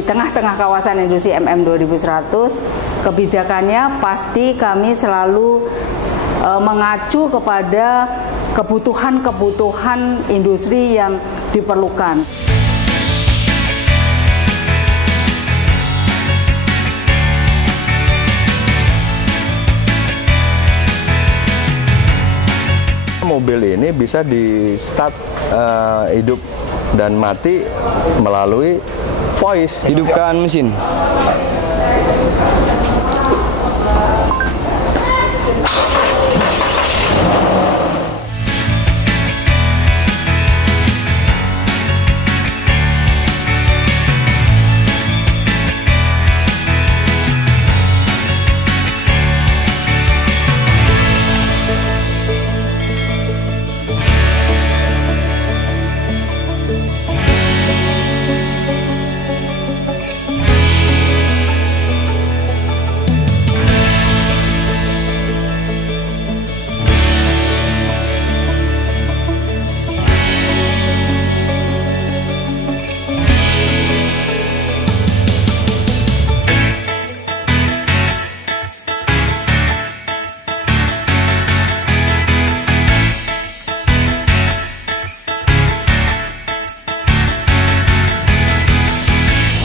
di tengah-tengah kawasan industri MM 2100, kebijakannya pasti kami selalu mengacu kepada kebutuhan-kebutuhan industri yang diperlukan. Mobil ini bisa di start hidup dan mati melalui voice. Hidupkan mesin.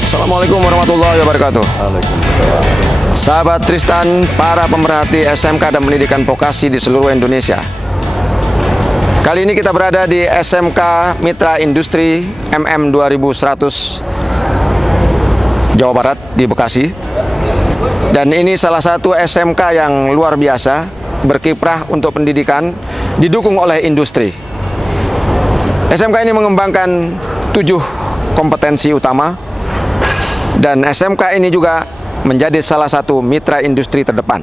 Assalamualaikum warahmatullahi wabarakatuh. Sahabat Tristan, para pemerhati SMK dan pendidikan vokasi di seluruh Indonesia. Kali ini kita berada di SMK Mitra Industri MM 2100 Jawa Barat di Bekasi. Dan ini salah satu SMK yang luar biasa, berkiprah untuk pendidikan, didukung oleh industri. SMK ini mengembangkan 7 kompetensi utama. Dan SMK ini juga menjadi salah satu mitra industri terdepan.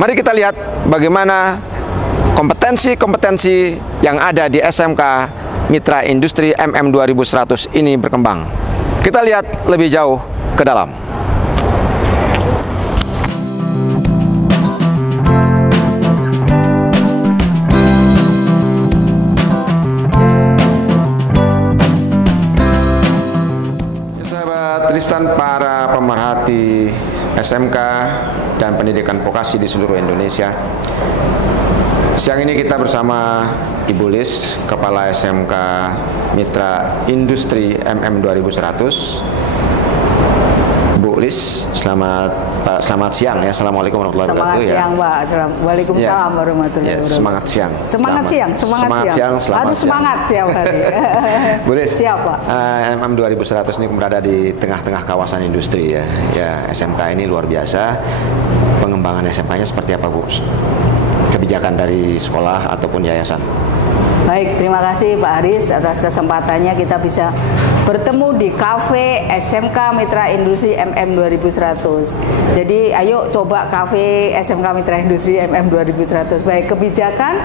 Mari kita lihat bagaimana kompetensi-kompetensi yang ada di SMK Mitra Industri MM 2100 ini berkembang. Kita lihat lebih jauh ke dalam. Tristan, para pemerhati SMK dan pendidikan vokasi di seluruh Indonesia. Siang ini kita bersama Ibu Lis, Kepala SMK Mitra Industri MM 2100. Bu Lis, selamat siang ya. Assalamualaikum warahmatullahi wabarakatuh. Semangat siang, Pak. Waalaikumsalam warahmatullahi wabarakatuh. Semangat siang. Semangat siang. Harus semangat siang hari. Bu Lis, siapa? MM 2100 ini berada di tengah-tengah kawasan industri ya. Ya, SMK ini luar biasa. Pengembangan SMK-nya seperti apa, Bu? Kebijakan dari sekolah ataupun yayasan. Baik, terima kasih Pak Haris atas kesempatannya kita bisa bertemu di kafe SMK Mitra Industri MM 2100. Jadi ayo coba kafe SMK Mitra Industri MM 2100. Baik, kebijakan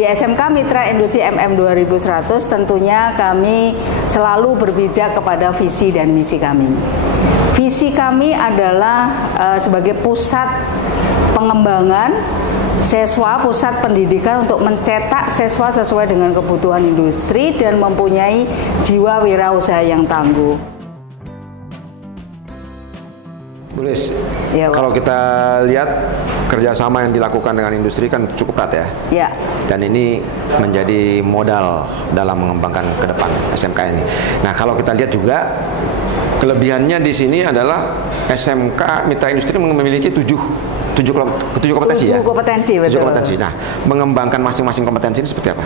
di SMK Mitra Industri MM 2100 tentunya kami selalu berpijak kepada visi dan misi kami. Visi kami adalah sebagai pusat pengembangan siswa, pusat pendidikan untuk mencetak siswa sesuai dengan kebutuhan industri dan mempunyai jiwa wirausaha yang tangguh. Bu Lis, ya, kalau kita lihat kerjasama yang dilakukan dengan industri kan cukup erat ya. Ya. Dan ini menjadi modal dalam mengembangkan ke depan SMK ini. Nah, kalau kita lihat juga kelebihannya di sini adalah SMK Mitra Industri memiliki tujuh kompetensi ya? 7 kompetensi, betul. 7 kompetensi. Nah, mengembangkan masing-masing kompetensi ini seperti apa?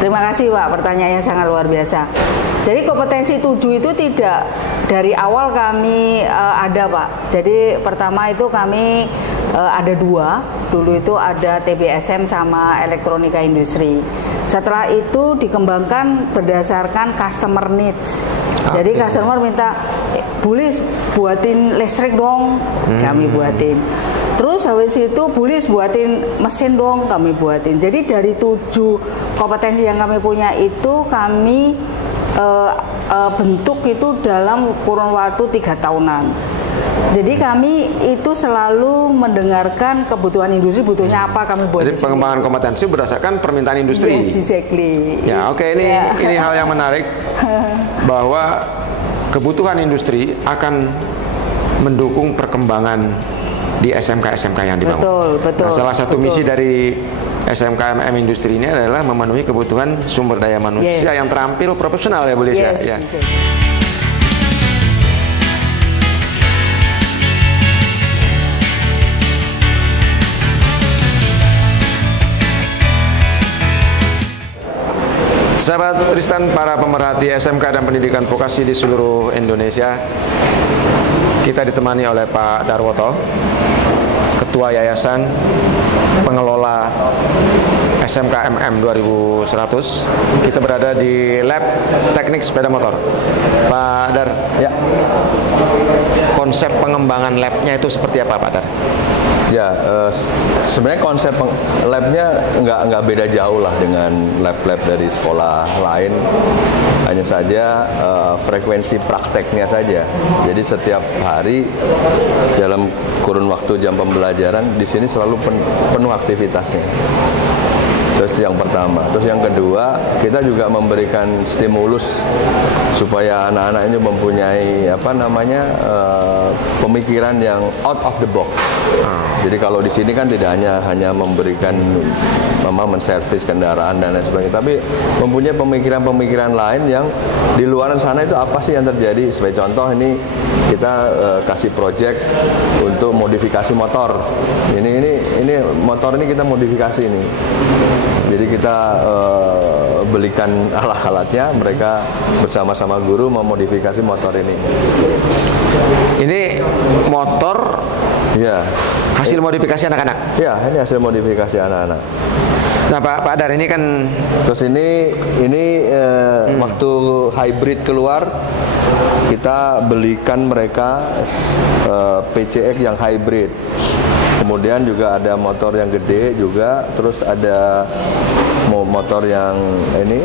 Terima kasih Pak, pertanyaannya sangat luar biasa. Jadi kompetensi 7 itu tidak dari awal kami ada Pak. Jadi pertama itu kami ada 2. Dulu itu ada TBSM sama elektronika industri. Setelah itu dikembangkan berdasarkan customer needs. Jadi customer minta, "Bulis buatin listrik dong." Kami buatin. Terus habis itu Bulis buatin mesin dong, kami buatin. Jadi dari 7 kompetensi yang kami punya itu kami bentuk itu dalam kurun waktu 3 tahunan. Jadi kami itu selalu mendengarkan kebutuhan industri, butuhnya apa kami buat. Jadi pengembangan kompetensi berdasarkan permintaan industri. Yes, exactly. Ya, oke, ini hal yang menarik bahwa kebutuhan industri akan mendukung perkembangan di SMK-SMK yang dibangun. Betul. Nah, salah satu misi dari SMK MM Industri ini adalah memenuhi kebutuhan sumber daya manusia yang terampil profesional ya Bu Lis ya. Sahabat Tristan, para pemerhati SMK dan pendidikan vokasi di seluruh Indonesia, kita ditemani oleh Pak Darwoto, Ketua Yayasan Pengelola SMK MM 2100. Kita berada di lab teknik sepeda motor. Pak Dar, Ya, konsep pengembangan labnya itu seperti apa Pak Dar? ya sebenarnya konsep labnya nggak beda jauh lah dengan lab-lab dari sekolah lain. Hanya saja frekuensi prakteknya saja. Jadi setiap hari dalam kurun waktu jam pembelajaran di sini selalu penuh aktivitasnya. Terus yang pertama, terus yang kedua, kita juga memberikan stimulus supaya anak-anak ini mempunyai pemikiran yang out of the box. Jadi kalau di sini kan tidak hanya memberikan menservis kendaraan dan lain sebagainya, tapi mempunyai pemikiran-pemikiran lain yang di luar sana itu apa sih yang terjadi. Sebagai contoh ini kita kasih project untuk modifikasi motor. Ini motor ini kita modifikasi ini. Jadi kita belikan alat-alatnya, mereka bersama-sama guru memodifikasi motor ini. Ini motor hasil modifikasi anak-anak? Ya, ini hasil modifikasi anak-anak. Nah Pak Dar, ini kan terus ini waktu hybrid keluar, kita belikan mereka PCX yang hybrid. Kemudian juga ada motor yang gede juga, terus ada motor yang ini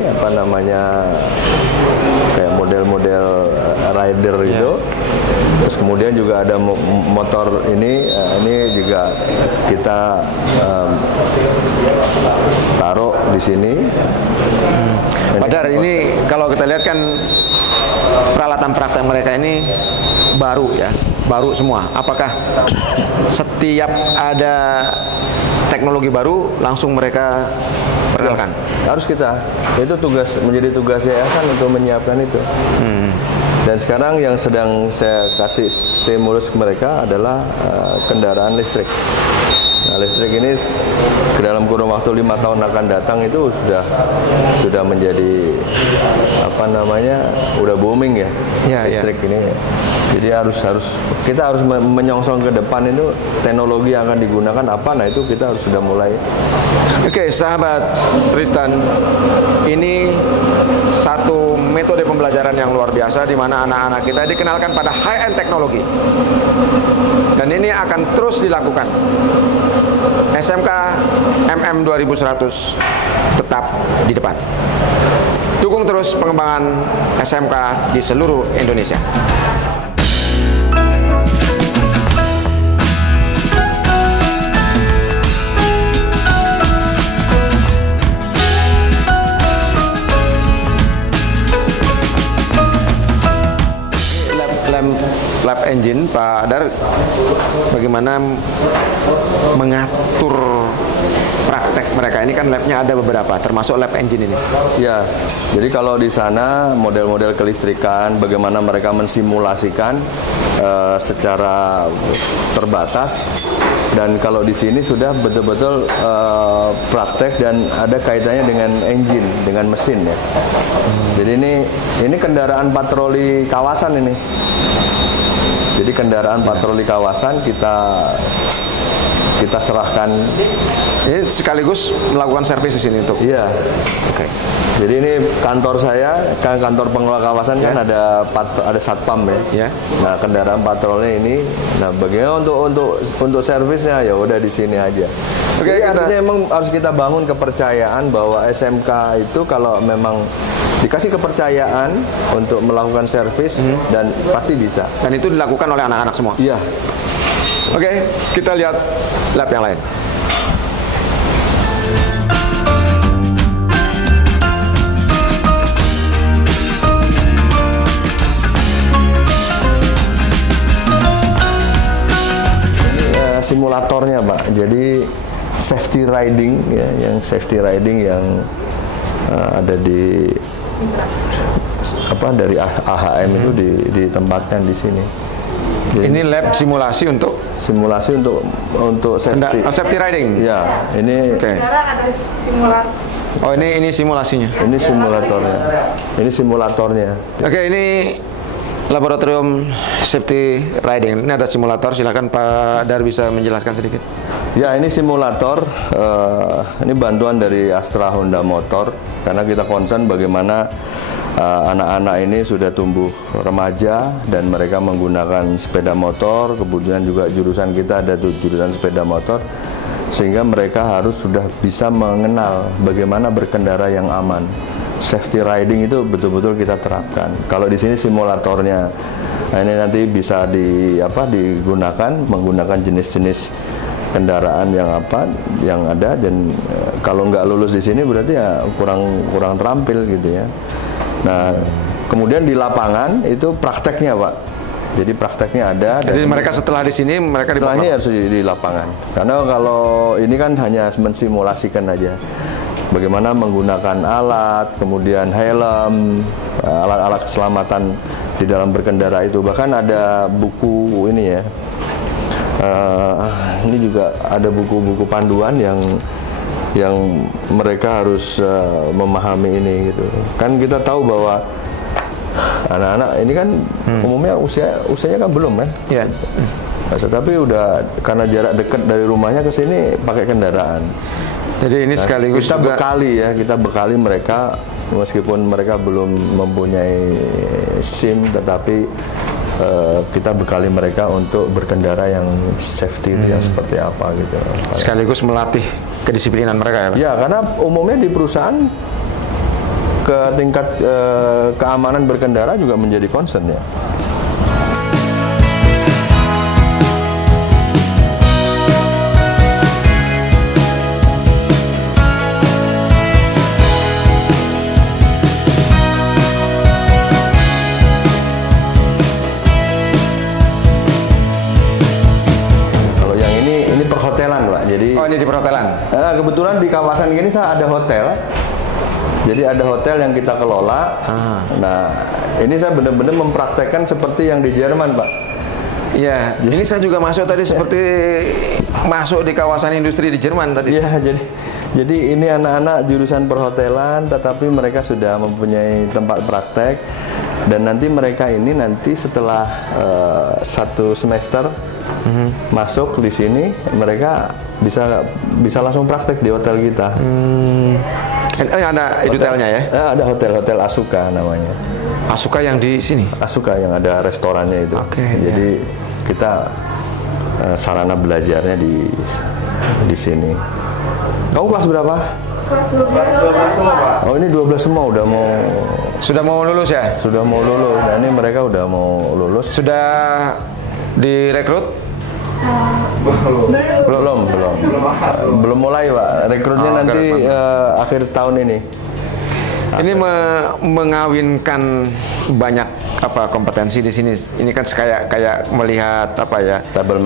kayak model-model rider gitu. Terus kemudian juga ada motor ini juga kita taruh di sini. Pak Dar, ini kalau kita lihat kan peralatan praktek mereka ini baru ya, baru semua. Apakah setiap ada teknologi baru langsung mereka perkenalkan? Ya, harus itu menjadi tugas yayasan untuk menyiapkan itu. Dan sekarang yang sedang saya kasih stimulus ke mereka adalah kendaraan listrik. Nah, listrik ini dalam kurun waktu 5 tahun akan datang itu sudah menjadi udah booming ya, listrik ini. Jadi kita harus menyongsong ke depan itu teknologi yang akan digunakan apa. Nah itu kita harus sudah mulai. Oke, sahabat Tristan, ini satu metode pembelajaran yang luar biasa di mana anak-anak kita dikenalkan pada high-end teknologi. Dan ini akan terus dilakukan. SMK MM 2100 tetap di depan. Dukung terus pengembangan SMK di seluruh Indonesia. Lab engine, Pak Dar, bagaimana mengatur praktek mereka? Ini kan labnya ada beberapa, termasuk lab engine ini. Ya, jadi kalau di sana model-model kelistrikan, bagaimana mereka mensimulasikan secara terbatas, dan kalau di sini sudah betul-betul praktek dan ada kaitannya dengan engine, dengan mesin ya. Jadi ini kendaraan patroli kawasan ini. Jadi kendaraan patroli kawasan kita serahkan. Ini sekaligus melakukan servis di sini untuk. Iya. Oke. Jadi ini kantor saya, kantor pengelola kawasan kan ada satpam ya. Nah kendaraan patrolnya ini, nah bagaimana untuk servisnya ya udah di sini aja. Oke. Jadi artinya memang harus kita bangun kepercayaan bahwa SMK itu kalau memang dikasih kepercayaan untuk melakukan servis dan pasti bisa. Dan itu dilakukan oleh anak-anak semua. Iya. Oke, kita lihat lab yang lain. simulatornya Pak. Jadi safety riding ya, yang safety riding yang ada di dari AHM itu ditempatkan di sini. Jadi, ini lab simulasi untuk safety. Safety riding. Ya, ini. Okay. Ada simulator. Oh, ini simulasinya. Ini simulatornya. Ini simulatornya. Oke, ini laboratorium safety riding. Ini ada simulator. Silakan Pak Dar bisa menjelaskan sedikit. Ya, ini simulator. Ini bantuan dari Astra Honda Motor karena kita concern bagaimana anak-anak ini sudah tumbuh remaja dan mereka menggunakan sepeda motor. Kemudian juga jurusan kita ada jurusan sepeda motor, sehingga mereka harus sudah bisa mengenal bagaimana berkendara yang aman. Safety riding itu betul-betul kita terapkan. Kalau di sini simulatornya, nah ini nanti bisa digunakan menggunakan jenis-jenis kendaraan yang ada, dan kalau nggak lulus di sini berarti ya kurang terampil gitu ya. Nah, kemudian di lapangan itu prakteknya Pak. Jadi prakteknya ada. Jadi mereka setelah di sini mereka di lapangan. Harus di lapangan. Karena kalau ini kan hanya mensimulasikan aja. Bagaimana menggunakan alat, kemudian helm, alat-alat keselamatan di dalam berkendara itu. Bahkan ada buku ini ya. Ini juga ada buku-buku panduan yang mereka harus memahami ini gitu. Kan kita tahu bahwa anak-anak ini kan umumnya usianya kan belum kan? Iya. Tetapi udah karena jarak dekat dari rumahnya ke sini pakai kendaraan. Jadi ini sekaligus kita juga kita bekali mereka meskipun mereka belum mempunyai SIM, tetapi kita bekali mereka untuk berkendara yang safety itu yang seperti apa gitu. Sekaligus melatih kedisiplinan mereka ya Pak? Ya, karena umumnya di perusahaan ke tingkat keamanan berkendara juga menjadi concern ya. Oh, ini di perhotelan? Kebetulan di kawasan ini saya ada hotel. Jadi ada hotel yang kita kelola. Nah, ini saya benar-benar mempraktekkan seperti yang di Jerman, Pak. Iya, ini saya juga masuk tadi seperti masuk di kawasan industri di Jerman tadi. Iya, jadi ini anak-anak jurusan perhotelan, tetapi mereka sudah mempunyai tempat praktek. Dan nanti mereka ini setelah 1 semester masuk di sini, mereka bisa langsung praktek di hotel kita. Ada hotelnya ya? Ada hotel Asuka namanya. Asuka yang di sini? Asuka yang ada restorannya itu. Jadi kita sarana belajarnya di sini. Kamu kelas berapa? Kelas 12 semua, Pak. Oh, ini 12 semua sudah mau lulus ya? Sudah mau lulus. Nah, ini mereka udah mau lulus. Sudah direkrut? Belum mulai, Pak. Rekrutnya nanti akhir tahun ini. Ini mengawinkan banyak kompetensi di sini. Ini kan kayak melihat table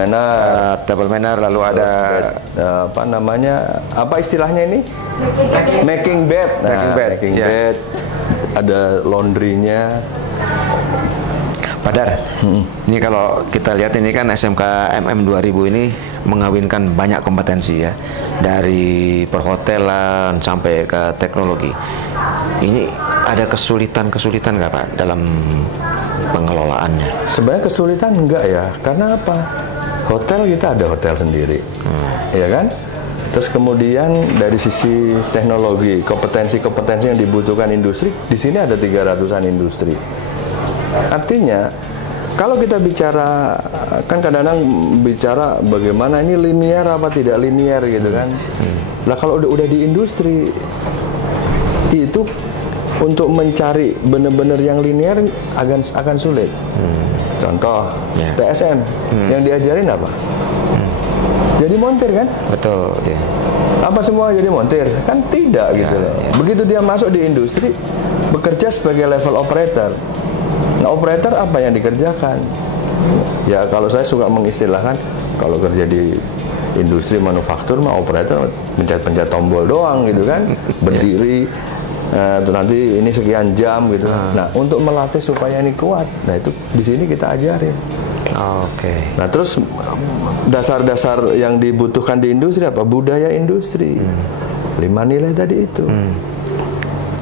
manner, lalu ada apa istilahnya ini? Making bed. Making bed. Ada laundry-nya. Padar, ini kalau kita lihat ini kan SMK MM 2000 ini mengawinkan banyak kompetensi ya, dari perhotelan sampai ke teknologi. Ini ada kesulitan nggak Pak dalam pengelolaannya? Sebenarnya kesulitan enggak ya, karena apa? Hotel kita ada hotel sendiri, ya kan? Terus kemudian dari sisi teknologi, kompetensi yang dibutuhkan industri, di sini ada 300-an industri. Artinya, kalau kita bicara, kan kadang-kadang bicara bagaimana ini linear apa tidak linear gitu kan. Nah, kalau udah di industri, itu untuk mencari benar-benar yang linear akan sulit. Contoh, TSM, yang diajarin apa? Jadi montir kan? Betul. Ya. Apa semua jadi montir? Kan tidak gitu loh. Begitu dia masuk di industri, bekerja sebagai level operator. Nah, operator apa yang dikerjakan? Ya kalau saya suka mengistilahkan, kalau kerja di industri manufaktur mah operator pencet-pencet tombol doang gitu kan, berdiri nanti ini sekian jam gitu. Nah untuk melatih supaya ini kuat, nah itu di sini kita ajarin. Oke. Nah terus dasar-dasar yang dibutuhkan di industri apa? Budaya industri, 5 nilai tadi itu.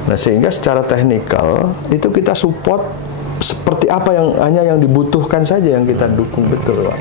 Nah sehingga secara teknikal itu kita support seperti apa yang hanya yang dibutuhkan saja yang kita dukung betul, Pak.